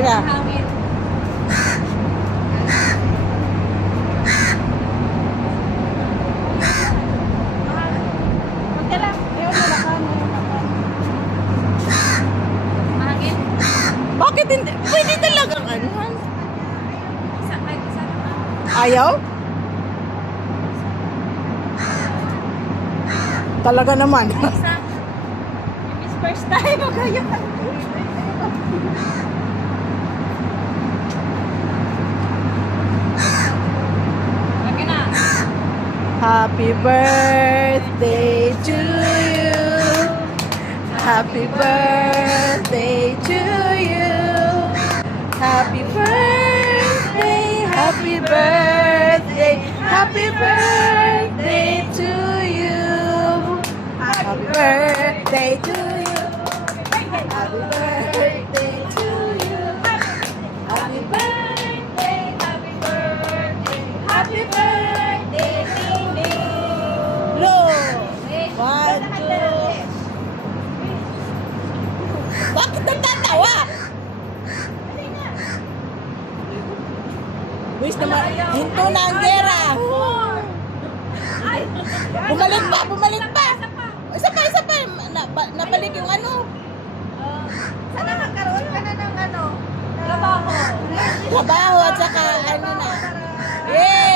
Ira. Hangin. Okay lang. Ayaw na lakan. Hangin. Bakit hindi? Pwede talagang ano? Isa naman. Ayaw? Talaga naman. Isa. Miss first time. Magayon. Okay na. Happy birthday to you. Happy birthday to you. Happy birthday, happy birthday, happy birthday to you. Happy birthday to you. Happy birthday to you. Happy birthday, happy birthday, happy birthday, ding ding. Look. 1, 2. Bakit natatawa? Wish naman, hinto na ang gera. Bumalik pa, bumalik pa. Isa pa. Nabalik yung ano. Sana magkaroon ka na ng ano? Trabaho. Trabaho at saka ano na. Yay!